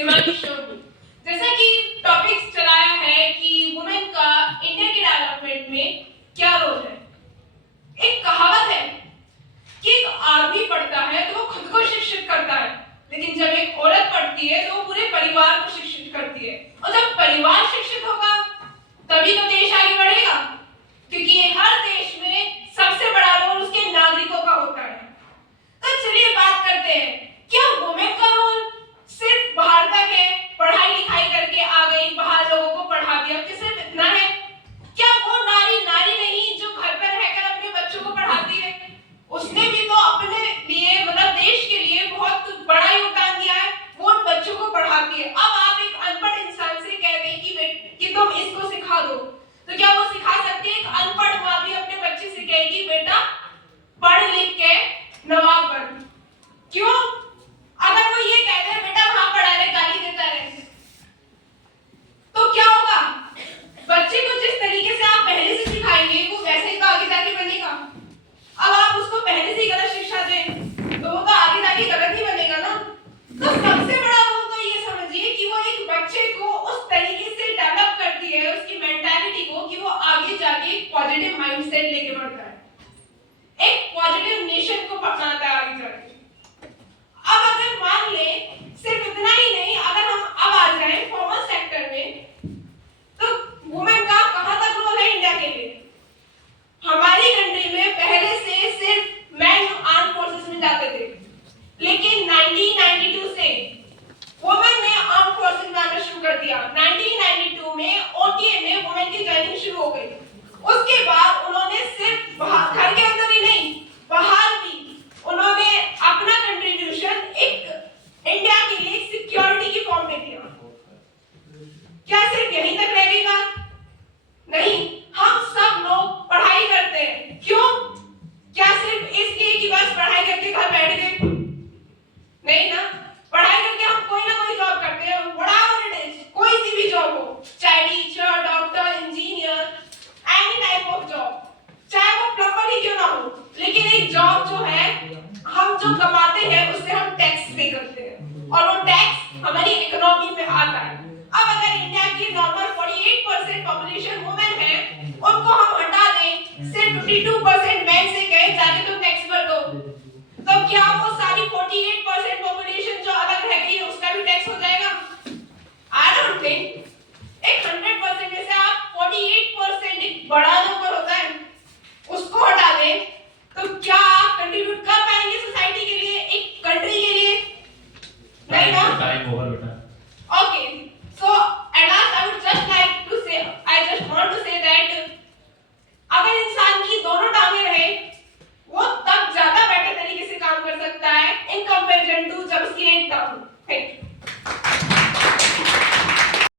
हिमांशु शर्मा। जैसा कि टॉपिक्स चलाया है कि वुमेन का इंडिया के डेवलपमेंट में क्या रोल है। एक कहावत है कि एक आदमी पढ़ता है तो वो खुद को शिक्षित करता है, लेकिन जब एक औरत पढ़ती है तो वो पूरे परिवार को शिक्षित करती है। और जब परिवार शिक्षित होगा तभी तो देश आगे बढ़ेगा, क्योंकि हर देश में सबसे बड़ा रोल उसके नागरिकों का होता है। तो चलिए बात करते हैं, क्या वुमेन का रोल सिर्फ बाहर तक है, पढ़ाई लिखाई करके आ गई, बाहर लोगों को पढ़ा दिया, कि सिर्फ इतना है? क्या वो नारी नारी नहीं जो घर पर रहकर अपने बच्चों को पढ़ाती है? उसने भी तो अपने लिए मतलब देश के लिए बहुत बड़ा योगदान दिया है, वो उन बच्चों को पढ़ाती है। अब आप एक अनपढ़ इंसान से कह दें कि तुम इसको सिखा दो, तो क्या वो सिखा सकती है? एक अनपढ़ माँ भी अपने बच्चे से कहेगी बेटा पढ़ लिख के नवाब बन। क्यों? अगर वो ये कह दे बेटा वहां पढ़ा रहे, गाली देता रहे, तो क्या होगा? बच्चे को जिस तरीके से आप पहले से सिखाएंगे वो वैसे ही तो आगे जाके बनेगा। अब आप उसको पहले से ही गलत शिक्षा दें तो वो तो आगे जाके गलत ही बनेगा ना। तो सबसे बड़ा रोल तो ये समझिए कि वो एक बच्चे को उस तरीके से डेवलप करती है, उसकी मेंटालिटी को, कि वो आगे जाके एक पॉजिटिव माइंडसेट लेके बढ़ता है, एक पॉजिटिव नेशन को बनाता है आगे जाके। अब अगर मान ले सिर्फ इतना ही नहीं, अगर हम अब आ जाए कॉमर्स सेक्टर में, तो वुमेन का कहां तक रोल है इंडिया के लिए? हमारी कंट्री में पहले से सिर्फ मैन आर्म फोर्सेस में जाते थे, लेकिन 1992 से वुमेन ने आर्म फोर्सेस में आना शुरू कर दिया। 1992 में ओटीए में वुमेन की जॉइनिंग शुरू हो गई। उसके बाद उन्होंने सिर्फ घर के अंदर ही नहीं, बाहर भी उन्होंने अपना कंट्रीब्यूशन एक इंडिया के लिए सिक्योरिटी की फॉर्म में दिया। क्या सिर्फ यहीं तक रह गई बात? नहीं, हम सब लोग पढ़ाई करते हैं। क्यों? क्या सिर्फ इसलिए कि बस पढ़ाई करके घर बैठ गए? नहीं ना, पढ़ाई करके हम कोई ना कोई जॉब करते हैं, व्हाटएवर इट इज, कोई सी भी जॉब हो, चाहे teacher, doctor, engineer, any type of job, चाहे वो प्लम्बर ही क्यों ना हो, लेकिन एक जॉब जो है, हम जो कमाते हैं उससे हम टैक्स पे करते हैं और वो टैक्स हमारी इकोनॉमी में आता है। अब अगर इंडिया की नॉर्मल 48% पॉपुलेशन वुमेन है, उनको हम हटा दें, सिर्फ 52% मेन से कहे जाके तुम टैक्स भर दो, तो क्या वो सारी 48% पॉपुलेशन जो अलग रह गई है उसका भी टैक्स हो जाएगा? I don't think. एक 100% में से आप 48% एक बड़ा नंबर होता है, उसको हटा दें, तो क्या आप कंट्रीब्यूट कर पाएंगे सोसाइटी के लिए, एक कंट्री के लिए? नहीं ना। टाइम ओवर बेटा।